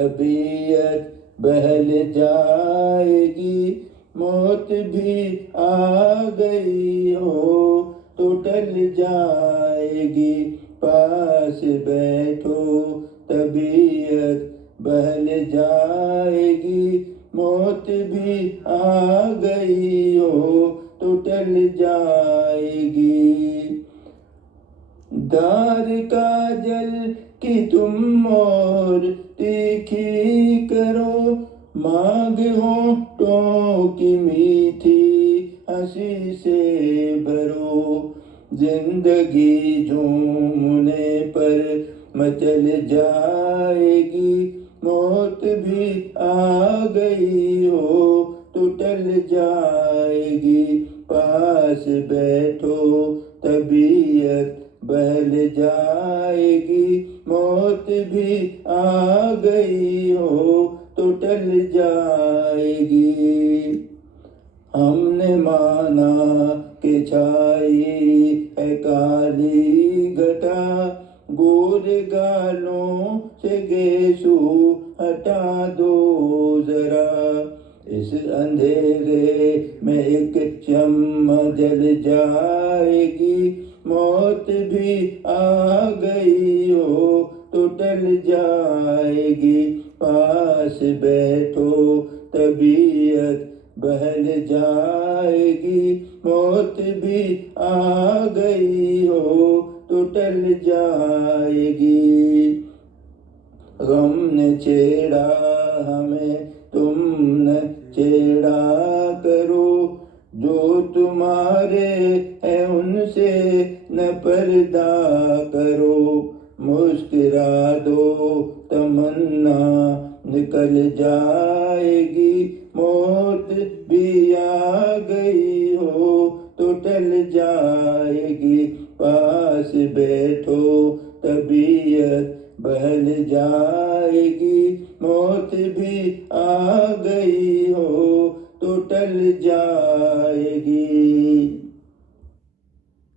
तबीयत बहल जाएगी, मौत भी आ गई हो तो टल जाएगी। पास बैठो तबीयत बहल जाएगी, मौत भी आ गई हो तो टल जाएगी। दार काजल की तुम और तीखी करो, मांग होठों की मीठी हंसी से भरो। जिंदगी झूमने पर मचल जाएगी, मौत भी आ गई हो तो टल जाएगी। पास बैठो तबीयत बहल जाएगी, मौत भी आ गई हो तो टल जाएगी। हमने माना कि छाई है काली घटा, गोर गालों से गेसू हटा दो जरा। इस अंधेरे में एक शम्मा जल जाएगी, मौत भी आ गई हो तो टल जाएगी। पास बैठो तबीयत बहल जाएगी, मौत भी आ गई हो तो टल जाएगी। गम ने छेड़ा हमें, तुम न छेड़ा करो, जो तुम्हारे है उनसे न पर्दा करो। मुस्कुरा दो तमन्ना निकल जाएगी, मौत भी आ गई हो तो टल जाएगी। पास बैठो तबीयत बहल जाएगी, मौत भी आ गई हो तो टल जाएगी।